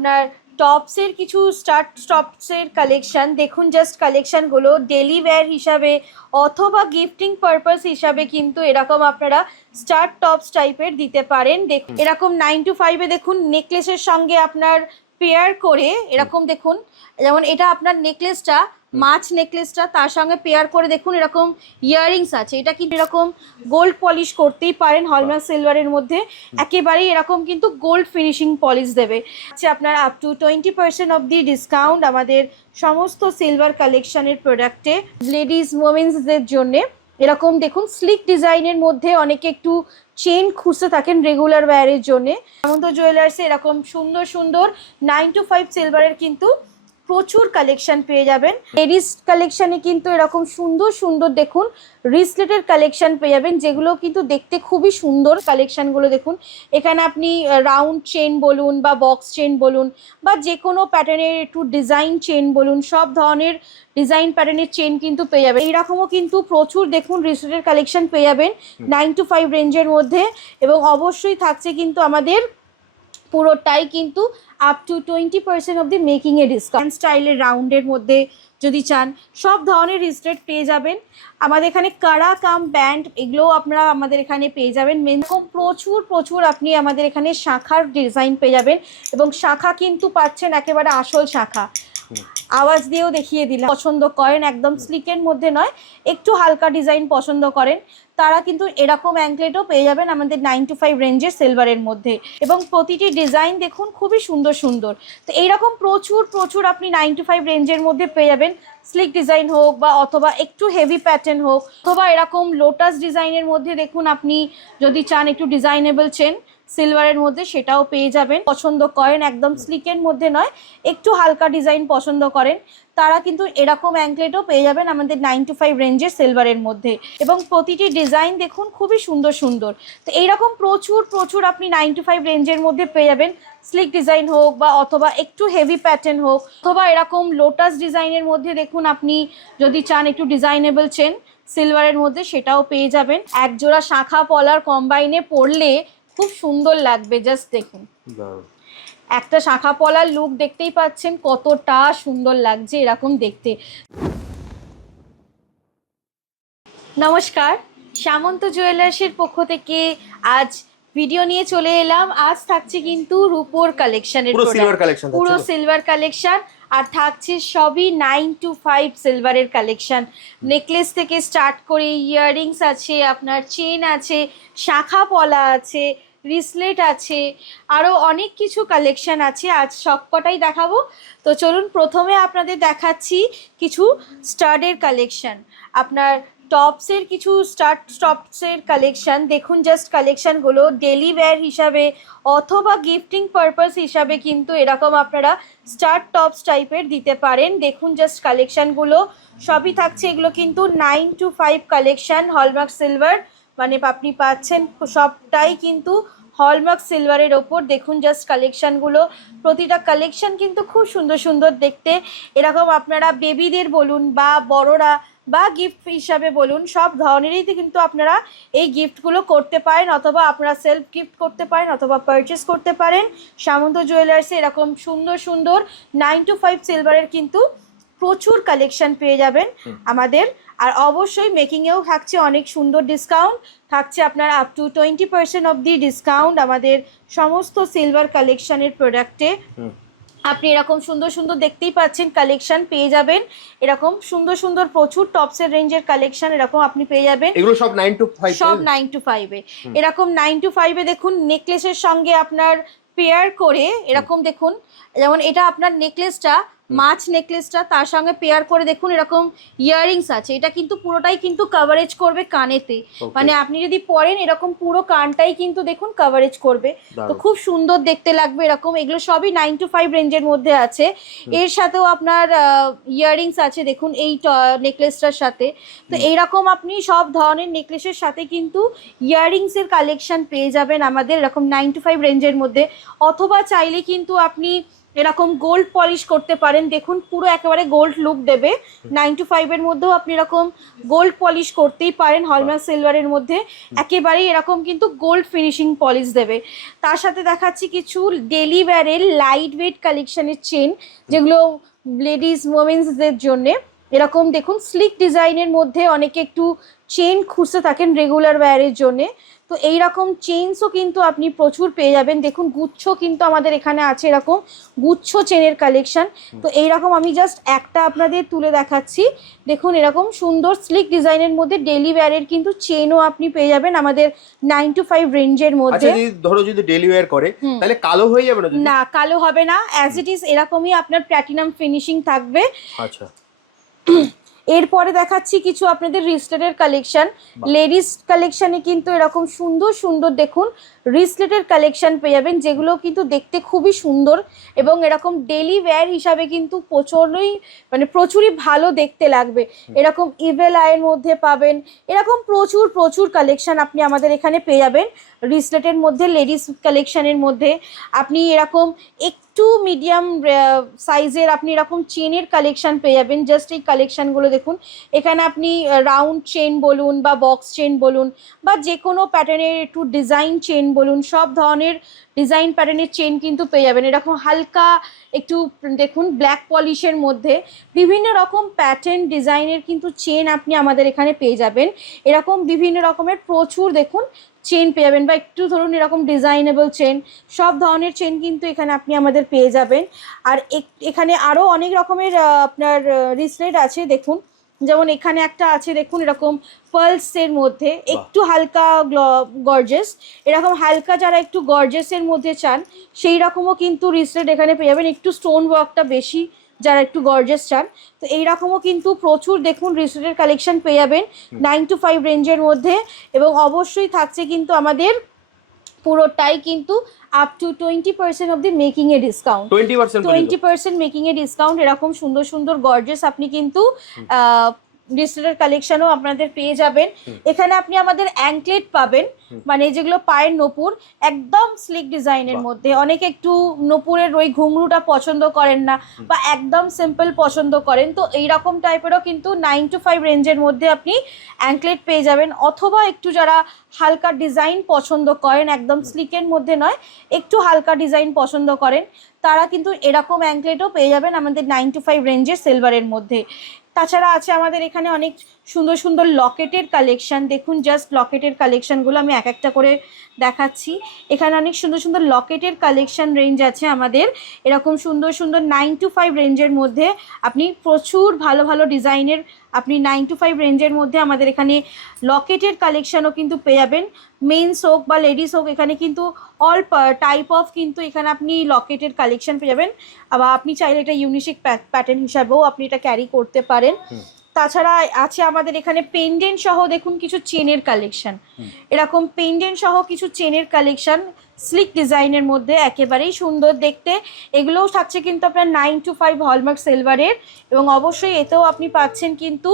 আপনার টপসের কিছু টপসের কালেকশন দেখুন, জাস্ট কালেকশনগুলো ডেলি ওয়্যার হিসাবে অথবা গিফটিং পারপাস হিসাবে কিন্তু এরকম আপনারা টপস টাইপের দিতে পারেন। দেখুন এরকম 9 to 5 দেখুন নেকলেসের সঙ্গে আপনার পেয়ার করে এরকম দেখুন, যেমন এটা আপনার নেকলেসটা মাছ নেকলেসটা তার সঙ্গে পেয়ার করে দেখুন এরকম ইয়াররিংস আছে। এটা কিন্তু এরকম গোল্ড পলিশ করতেই পারেন হলমার্ক সিলভারের মধ্যে, একেবারেই এরকম কিন্তু গোল্ড ফিনিশিং পলিশ দেবে। আচ্ছা, আপনার আপ টু 20% অবধি ডিসকাউন্ট আমাদের সমস্ত সিলভার কালেকশনের প্রোডাক্টে। লেডিস ওমেন্সদের জন্যে এরকম দেখুন স্লিক ডিজাইনের মধ্যে অনেকে একটু চেন খুঁজতে থাকেন রেগুলার ওয়্যারের জন্যে। সামন্ত জুয়েলার্সে এরকম সুন্দর সুন্দর 9 to 5 সিলভারের কিন্তু প্রচুর কালেকশন পেয়ে যাবেন। লেডিস কালেকশনে কিন্তু এরকম সুন্দর সুন্দর দেখুন রিসলেটের কালেকশন পেয়ে যাবেন, যেগুলো কিন্তু দেখতে খুবই সুন্দর। কালেকশনগুলো দেখুন, এখানে আপনি রাউন্ড চেন বলুন বা বক্স চেন বলুন বা যে কোনো প্যাটার্নের একটু ডিজাইন চেন বলুন, সব ধরনের ডিজাইন প্যাটার্নের চেন কিন্তু পেয়ে যাবেন। এইরকমও কিন্তু প্রচুর দেখুন রিসলেটের কালেকশন পেয়ে যাবেন 9 to 5 রেঞ্জের মধ্যে। এবং অবশ্যই থাকছে কিন্তু আমাদের পুরোটাই কিন্তু আপ টু 20% অবধি মেকিংয়ে ডিসকাউন্ট। স্টাইলের রাউন্ডের মধ্যে যদি চান সব ধরনের রিস্টেট পেয়ে যাবেন আমাদের এখানে। কারা কাম ব্যান্ড এগুলোও আপনারা আমাদের এখানে পেয়ে যাবেন। এরকম প্রচুর প্রচুর আপনি আমাদের এখানে শাখার ডিজাইন পেয়ে যাবেন, এবং শাখা কিন্তু পাচ্ছেন একেবারে আসল শাখা। আওয়াজ দিয়েও দেখিয়ে দিলাম। পছন্দ করেন একদম স্লিকের মধ্যে নয়, একটু হালকা ডিজাইন পছন্দ করেন, তারা কিন্তু এরকম অ্যাঙ্কলেটও পেয়ে যাবেন আমাদের 9 to 5 রেঞ্জের সিলভারের মধ্যে। এবং প্রতিটি ডিজাইন দেখুন খুবই সুন্দর সুন্দর। তো এইরকম প্রচুর প্রচুর আপনি 9 to 5 রেঞ্জের মধ্যে পেয়ে যাবেন। স্লিক ডিজাইন হোক বা অথবা একটু হেভি প্যাটার্ন হোক, অথবা এরকম লোটাস ডিজাইনের মধ্যে দেখুন আপনি যদি চান একটু ডিজাইনেবল চেন সিলভারের মধ্যে, সেটাও পেয়ে যাবেন। পছন্দ করেন একদম স্লিকের মধ্যে নয়, একটু হালকা ডিজাইন পছন্দ করেন, তারা কিন্তু এরকম অ্যাঙ্কলেটও পেয়ে যাবেন আমাদের 9 to 5 রেঞ্জের সিলভারের মধ্যে। এবং প্রতিটি ডিজাইন দেখুন খুবই সুন্দর সুন্দর। তো এইরকম প্রচুর প্রচুর আপনি 9 to 5 রেঞ্জের মধ্যে পেয়ে যাবেন। স্লিক ডিজাইন হোক বা অথবা একটু হেভি প্যাটার্ন হোক, অথবা এরকম লোটাস ডিজাইনের মধ্যে দেখুন আপনি যদি চান একটু ডিজাইনেবল চেন সিলভারের মধ্যে, সেটাও পেয়ে যাবেন। একজোড়া শাখা পলার কম্বাইনে পরলে খুব সুন্দর লাগবে। জাস্ট দেখুন একটা শাখা পলার লুক দেখতেই পাচ্ছেন কতটা সুন্দর লাগছে এরকম দেখতে। নমস্কার, সামন্ত জুয়েলার্সের পক্ষ থেকে আজ ভিডিও নিয়ে চলে এলাম। আজ থাকছে কিন্তু রূপোর কালেকশনের পুরো সিলভার কালেকশন, আর থাকছে সবই 9 to 5 সিলভারের কালেকশন। নেকলেস থেকে স্টার্ট করে ইয়াররিংস আছে, আপনার চেন আছে, শাখা পলা আছে, রিসলেট আছে, আরও অনেক কিছু কালেকশন আছে। আজ সবকটাই দেখাবো। তো চলুন প্রথমে আপনাদের দেখাচ্ছি কিছু স্টাডের কালেকশন। আপনার টপসের কিছু টপসের কালেকশন দেখুন, জাস্ট কালেকশনগুলো ডেলি ওয়্যার হিসাবে অথবা গিফটিং পারপাস হিসাবে কিন্তু এরকম আপনারা টপস টাইপের দিতে পারেন। দেখুন জাস্ট কালেকশনগুলো সবই থাকছে, এগুলো কিন্তু 9 to 5 কালেকশন হলমার্ক সিলভার, মানে আপনি পাচ্ছেন সবটাই কিন্তু হলমার্ক সিলভারের ওপর। দেখুন জাস্ট কালেকশনগুলো, প্রতিটা কালেকশন কিন্তু খুব সুন্দর সুন্দর দেখতে। এরকম আপনারা বেবিদের বলুন বা বড়রা বা গিফট হিসাবে বলুন, সব ধরনেরই কিন্তু আপনারা এই গিফটগুলো করতে পারেন, অথবা আপনারা সেলফ গিফট করতে পারেন অথবা পারচেস করতে পারেন। সামন্ত জুয়েলার্সে এরকম সুন্দর সুন্দর 9 to 5 সিলভারের কিন্তু প্রচুর কালেকশন পেয়ে যাবেন আমাদের। আর অবশ্যই মেকিংয়েও থাকছে অনেক সুন্দর ডিসকাউন্ট, থাকছে আপনার আপ টু 20% অবধি ডিসকাউন্ট আমাদের সমস্ত সিলভার কালেকশনের প্রোডাক্টে। আপনি এরকম সুন্দর সুন্দর দেখতেই পাচ্ছেন কালেকশন পেয়ে যাবেন। এরকম সুন্দর সুন্দর প্রচুর টপসের রেঞ্জের কালেকশন এরকম আপনি পেয়ে যাবেন। এগুলো সব 9 to 5, সব 9 to 5 এ। এরকম 9 to 5 এ দেখুন নেকলেসের সঙ্গে আপনার পেয়ার করে এরকম দেখুন, যেমন এটা আপনার নেকলেসটা মাছ নেকলেসটা তার সঙ্গে পেয়ার করে দেখুন এরকম ইয়াররিংস আছে। এটা কিন্তু পুরোটাই কিন্তু কভারেজ করবে কানেতে, মানে আপনি যদি পরেন এরকম পুরো কানটাই কিন্তু দেখুন কভারেজ করবে। তো খুব সুন্দর দেখতে লাগবে এরকম। এগুলো সবই 9 to 5 রেঞ্জের মধ্যে আছে। এর সাথেও আপনার ইয়াররিংস আছে দেখুন এই নেকলেসটার সাথে। তো এইরকম আপনি সব ধরনের নেকলেসের সাথে কিন্তু ইয়াররিংসের কালেকশন পেয়ে যাবেন আমাদের এরকম 9 to 5 রেঞ্জের মধ্যে। অথবা চাইলে কিন্তু আপনি এরকম গোল্ড পলিশ করতে পারেন, দেখুন পুরো একেবারে গোল্ড লুক দেবে। 9 to 5 এর মধ্যেও আপনি এরকম গোল্ড পলিশ করতেই পারেন, হলমার্ক সিলভারের মধ্যে একেবারেই এরকম কিন্তু গোল্ড ফিনিশিং পলিশ দেবে। তার সাথে দেখাচ্ছি কিছু ডেলি ওয়্যারের লাইট ওয়েট কালেকশনের চেন, যেগুলো লেডিস ওমেন্সদের জন্যে। এরকম দেখুন স্লিক ডিজাইনের মধ্যে অনেকে একটু চেন খুঁজতে থাকেন রেগুলার ওয়্যারের জন্যে, তো এইরকম চেইনসও কিন্তু আপনি প্রচুর পেয়ে যাবেন। দেখুন গুচ্ছ কিন্তু আমাদের এখানে আছে, এরকম গুচ্ছ চেনের কালেকশন। তো এইরকম আমি জাস্ট একটা আপনাদের তুলে দেখাচ্ছি। দেখুন এরকম সুন্দর স্লিক ডিজাইনের মধ্যে ডেলি ওয়্যারের কিন্তু চেনও আপনি পেয়ে যাবেন আমাদের 9 to 5 রেঞ্জের মধ্যে। ধরো যদি ডেলি ওয়্যার করে তাহলে কালো হয়ে যাবে না? না, কালো হবে না, অ্যাজ ইট ইজ এরকমই আপনার প্ল্যাটিনাম ফিনিশিং থাকবে। আচ্ছা, এরপরে দেখাচ্ছি কিছু আপনাদের রিস্টেটের কালেকশন। লেডিস কালেকশনে কিন্তু এরকম সুন্দর সুন্দর দেখুন রিস্টেটের কালেকশন পেয়ে যাবেন, যেগুলো কিন্তু দেখতে খুবই সুন্দর এবং এরকম ডেলি ওয়্যার হিসাবে কিন্তু প্রচুরই ভালো দেখতে লাগবে। এরকম ইভেল আইয়ের মধ্যে পাবেন, এরকম প্রচুর প্রচুর কালেকশন আপনি আমাদের এখানে পেয়ে যাবেন রিস্টেটের মধ্যে। লেডিস কালেকশনের মধ্যে আপনি এরকম একটু মিডিয়াম সাইজের আপনি এরকম চেনের কালেকশন পেয়ে যাবেন। জাস্ট এই কালেকশনগুলো দেখুন, এখানে আপনি রাউন্ড চেন বলুন বা বক্স চেন বলুন বা যে কোনো প্যাটার্নের একটু ডিজাইন চেন বলুন, সব ধরনের ডিজাইন প্যাটার্নের চেন কিন্তু পেয়ে যাবেন। এরকম হালকা একটু দেখুন ব্ল্যাক পলিশের মধ্যে বিভিন্ন রকম প্যাটার্ন ডিজাইনের কিন্তু চেন আপনি আমাদের এখানে পেয়ে যাবেন। এরকম বিভিন্ন রকমের প্রচুর দেখুন চেন পেয়ে যাবেন, বা একটু ধরুন এরকম ডিজাইনেবল চেন, সব ধরনের চেন কিন্তু এখানে আপনি আমাদের পেয়ে যাবেন। আর এখানে আরও অনেক রকমের আপনার রিস্টলেট আছে। দেখুন যেমন এখানে একটা আছে দেখুন এরকম পার্লসের মধ্যে একটু হালকা গর্জেস, এরকম হালকা যারা একটু গর্জেসের মধ্যে চান সেই রকমও কিন্তু রিস্টলেট এখানে পেয়ে যাবেন। একটু স্টোন ওয়ার্কটা বেশি যারা একটু গর্জেস চান, তো এইরকমও কিন্তু প্রচুর দেখুন রিস্টলেটের কালেকশন পেয়ে যাবেন 9 to 5 রেঞ্জের মধ্যে। এবং অবশ্যই থাকছে কিন্তু আমাদের পুরোটাই কিন্তু up to 20% of the making A discount, 20% making A discount. এরকম সুন্দর সুন্দর গর্জেস আপনি কিন্তু ডিজিটাল কালেকশনও আপনাদের পেয়ে যাবেন। এখানে আপনি আমাদের অ্যাঙ্কলেট পাবেন, মানে যেগুলো পায়ের নপুর একদম স্লিক ডিজাইনের মধ্যে। অনেকে একটু নপুরের ওই ঘুংরুটা পছন্দ করেন না বা একদম সিম্পল পছন্দ করেন, তো এইরকম টাইপেরও কিন্তু 9 to 5 রেঞ্জের মধ্যে আপনি অ্যাঙ্কলেট পেয়ে যাবেন। অথবা একটু যারা হালকা ডিজাইন পছন্দ করেন, একদম স্লিকের মধ্যে নয়, একটু হালকা ডিজাইন পছন্দ করেন, তারা কিন্তু এরকম অ্যাঙ্কলেটও পেয়ে যাবেন আমাদের 9 to 5 রেঞ্জের সিলভারের মধ্যে। তাছাড়া আছে আমাদের এখানে অনেক সুন্দর সুন্দর লকেটের কালেকশন। দেখুন জাস্ট লকেটের কালেকশনগুলো আমি এক একটা করে দেখাচ্ছি। এখানে অনেক সুন্দর সুন্দর লকেটের কালেকশন রেঞ্জ আছে আমাদের, এরকম সুন্দর সুন্দর 9 to 5 রেঞ্জের মধ্যে আপনি প্রচুর ভালো ভালো ডিজাইনের আপনি 9 to 5 রেঞ্জের মধ্যে আমাদের এখানে লকেটের কালেকশনও কিন্তু পেয়ে যাবেন। মেন্স হোক বা লেডিস হোক, এখানে কিন্তু অল টাইপ অফ কিন্তু এখানে আপনি লকেটের কালেকশন পেয়ে যাবেন। আবার আপনি চাইলে এটা ইউনিক প্যাটার্ন হিসাবেও আপনি এটা ক্যারি করতে পারেন। তাছাড়া আছে আমাদের এখানে পেন্ডেন্ট সহ দেখুন কিছু চেনের কালেকশন, এরকম পেন্ডেন্ট সহ কিছু চেনের কালেকশন স্লিক ডিজাইনের মধ্যে একেবারেই সুন্দর দেখতে। এগুলোও থাকছে কিন্তু আপনার 9 to 5 হলমার্ক সিলভারের, এবং অবশ্যই এতেও আপনি পাচ্ছেন কিন্তু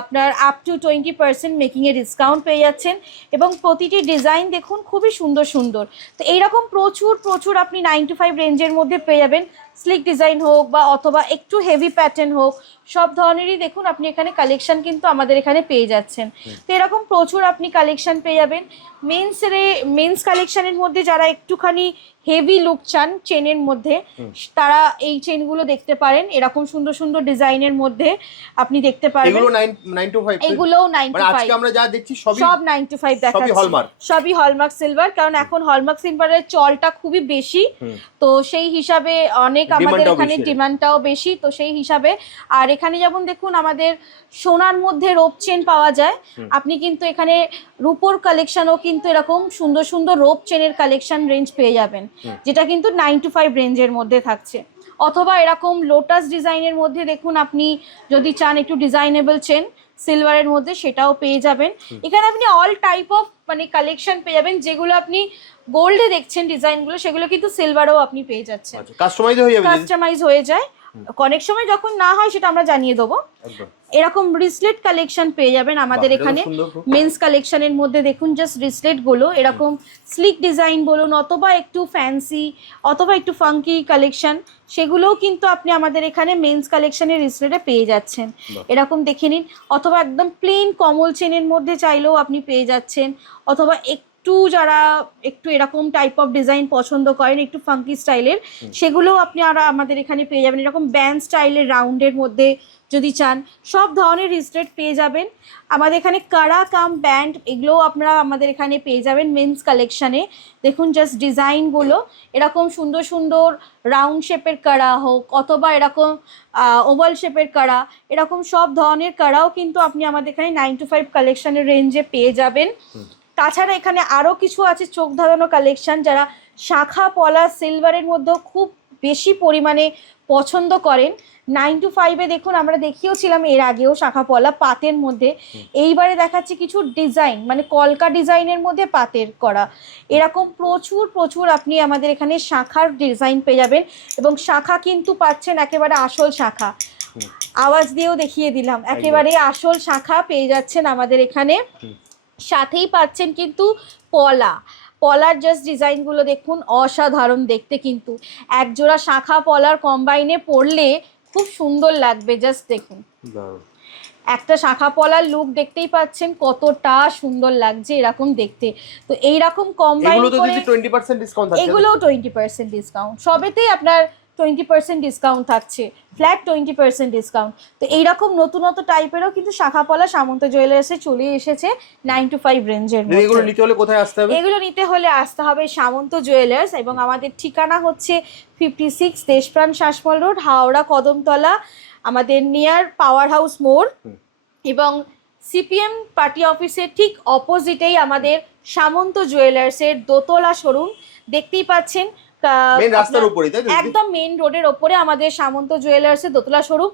আপনার আপ টু 20% মেকিংয়ে ডিসকাউন্ট পেয়ে যাচ্ছেন। এবং প্রতিটি ডিজাইন দেখুন খুবই সুন্দর সুন্দর। তো এইরকম প্রচুর প্রচুর আপনি 9 to 5 রেঞ্জের মধ্যে পেয়ে যাবেন, স্লিক ডিজাইন হোক বা অথবা একটু হেভি প্যাটার্ন হোক, সব ধরনেরই দেখুন আপনি এখানে কালেকশন কিন্তু আমাদের এখানে পেয়ে যাচ্ছেন। তো এরকম প্রচুর আপনি কালেকশন পেয়ে যাবেন। মেন্স কালেকশনের মধ্যে যারা একটুখানি হেভি লুক চান চেনের মধ্যে, তারা এই চেনগুলো দেখতে পারেন। এরকম সুন্দর সুন্দর ডিজাইনের মধ্যে আপনি দেখতে পারেন। এগুলো 9 to 5, এগুলোও 9 to 5। আজকে আমরা যা দেখছি সব 9 to 5 দেখাচ্ছি, সবই হলমার্ক সিলভার, কারণ এখন হলমার্ক সিলভারের চলটা খুবই বেশি, তো সেই হিসাবে অনেক আমাদের এখানে ডিমান্ডটাও বেশি, তো সেই হিসাবে। আর এখানে যেমন দেখুন আমাদের সোনার মধ্যে রোপ চেন পাওয়া যায়, আপনি কিন্তু এখানে রূপোর কালেকশনও কিন্তু এরকম সুন্দর সুন্দর রোপ চেনের কালেকশন রেঞ্জ পেয়ে যাবেন, যেটা কিন্তু 9 to 5 রেঞ্জের মধ্যে থাকছে। অথবা এরকম লোটাস ডিজাইনের মধ্যে দেখুন আপনি যদি চান একটু ডিজাইনেবল চেন সিলভারের মধ্যে, সেটাও পেয়ে যাবেন। এখানে আপনি অল টাইপ অফ মানে কালেকশন পেয়ে যাবেন, যেগুলো আপনি গোল্ডে দেখছেন ডিজাইনগুলো, সেগুলো কিন্তু সিলভারেও আপনি পেয়ে যাচ্ছেন। কাস্টমাইজ হয়ে যায়, অনেক সময় যখন না হয় সেটা আমরা জানিয়ে দেবো। এরকম রিসলেট কালেকশন পেয়ে যাবেন আমাদের এখানে মেন্স কালেকশনের মধ্যে। দেখুন জাস্ট রিসলেট গুলো এরকম স্লিক ডিজাইন বলুন অথবা একটু ফ্যান্সি অথবা একটু ফাঙ্কি কালেকশন, সেগুলোও কিন্তু আপনি আমাদের এখানে মেন্স কালেকশনের রিসলেটে পেয়ে যাচ্ছেন। এরকম দেখে নিন, অথবা একদম প্লেন কমল চেনের মধ্যে চাইলেও আপনি পেয়ে যাচ্ছেন, অথবা একটু যারা একটু এরকম টাইপ অফ ডিজাইন পছন্দ করেন একটু ফাঙ্কি স্টাইলের, সেগুলোও আপনি আর আমাদের এখানে পেয়ে যাবেন। এরকম ব্যান্ড স্টাইলের রাউন্ডের মধ্যে যদি চান সব ধরনের রিসলেট পেয়ে যাবেন আমাদের এখানে। কারা কাম ব্যান্ড এগুলোও আপনারা আমাদের এখানে পেয়ে যাবেন মেন্স কালেকশানে। দেখুন জাস্ট ডিজাইনগুলো এরকম সুন্দর সুন্দর রাউন্ড শেপের কারা হোক অথবা এরকম ওভাল শেপের কারা, এরকম সব ধরনের কারাও কিন্তু আপনি আমাদের এখানে 9 to 5 কালেকশানের রেঞ্জে পেয়ে যাবেন। তাছাড়া এখানে আরও কিছু আছে চোখ ধাঁধানো কালেকশান, যারা শাখা পলা সিলভারের মধ্যেও খুব বেশি পরিমাণে পছন্দ করেন। 9 to 5-এ দেখুন আমরা দেখিয়েছিলাম এর আগেও শাখা পলা পাতের মধ্যে, এইবারে দেখাচ্ছি কিছু ডিজাইন মানে কলকা ডিজাইনের মধ্যে পাতের করা। এরকম প্রচুর প্রচুর আপনি আমাদের এখানে শাখার ডিজাইন পেয়ে যাবেন, এবং শাখা কিন্তু পাচ্ছেন একেবারে আসল শাখা। আওয়াজ দিয়েও দেখিয়ে দিলাম, একেবারে আসল শাখা পেয়ে যাচ্ছেন আমাদের এখানে। সাথেই পাচ্ছেন কিন্তু পলার জাস্ট ডিজাইনগুলো দেখুন অসাধারণ দেখতে, কিন্তু একজোড়া শাখা পলার কম্বাইনে পরলে খুব সুন্দর লাগবে। জাস্ট দেখুন একটা শাখা পলার লুক দেখতেই পাচ্ছেন কতটা সুন্দর লাগছে এরকম দেখতে। তো এইরকম কম্বাইন করে 20% ডিসকাউন্ট থাকছে, এগুলোও 20% ডিসকাউন্ট, সবেতেই আপনার 20% ডিসকাউন্ট থাকছে, ফ্ল্যাট 20% ডিসকাউন্ট। তো এইরকম নতুন টাইপেরও কিন্তু শাখা পলা সামন্ত জুয়েলার্সে চলে এসেছে 9 to 5 রেঞ্জের মধ্যে। এগুলো নিতে হলে কোথায় আসতে হবে? এগুলো নিতে হলে আসতে হবে সামন্ত জুয়েলার্স, এবং আমাদের ঠিকানা হচ্ছে 56 দেশপ্রাণ শাসমল রোড, হাওড়া কদমতলা, আমাদের নিয়ার পাওয়ার হাউস মোড়, এবং সিপিএম পার্টি অফিসের ঠিক অপোজিটেই আমাদের সামন্ত জুয়েলার্সের দোতলা শোরুম দেখতেই পাচ্ছেন। মেইন রাস্তার উপরেই, তাই তো? একদম মেইন রোডের ওপরে আমাদের সামন্ত জুয়েলার্সের দোতলা শোরুম।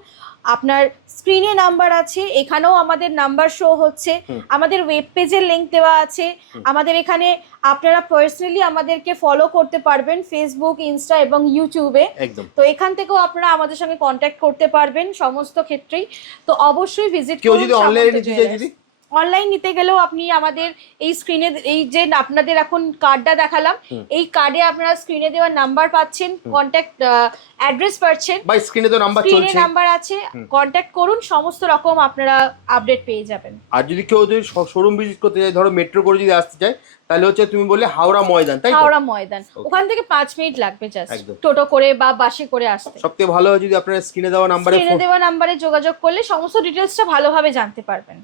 আপনার স্ক্রিনে নাম্বার আছে, এখানেও আমাদের নাম্বার শো হচ্ছে, আমাদের ওয়েব পেজের লিংক দেওয়া আছে। আমাদের এখানে আপনারা পার্সোনালি আমাদেরকে ফলো করতে পারবেন ফেসবুক, ইনস্টা এবং ইউটিউবে। একদম। তো এখান থেকেও আপনারা আমাদের সঙ্গে কন্ট্যাক্ট করতে পারবেন সমস্ত ক্ষেত্রেই। তো অবশ্যই ভিজিট কেউ যদি অনলাইনে নিতে চায়, দিদি অনলাইন নিতে গেলেও আপনি আমাদের এই স্ক্রিনে এই যে আপনাদের এখন কার্ডটা দেখালাম, এই কার্ডে আপনারা স্ক্রিনে দেওয়া নাম্বার পাচ্ছেন, কন্ট্যাক্ট অ্যাড্রেস পাচ্ছেন, বাই স্ক্রিনে তো নাম্বার চলছে, স্ক্রিনে নাম্বার আছে, কন্ট্যাক্ট করুন, সমস্ত রকম আপনারা আপডেট পেয়ে যাবেন। আর যদি কেউ যদি শোরুম ভিজিট করতে চায়, ধরো মেট্রো করে যদি আসতে চায়, তাহলে হচ্ছে তুমি বললে হাওড়া ময়দান, তাই তো? হাওড়া ময়দান, ওখান থেকে 5 মিনিট লাগবে জাস্ট টোটো করে বা বাসে করে আসতে। সবথেকে ভালো হয় যদি আপনারা স্ক্রিনে দেওয়া নাম্বারে যোগাযোগ করলে সমস্ত ডিটেলসটা ভালোভাবে জানতে পারবেন।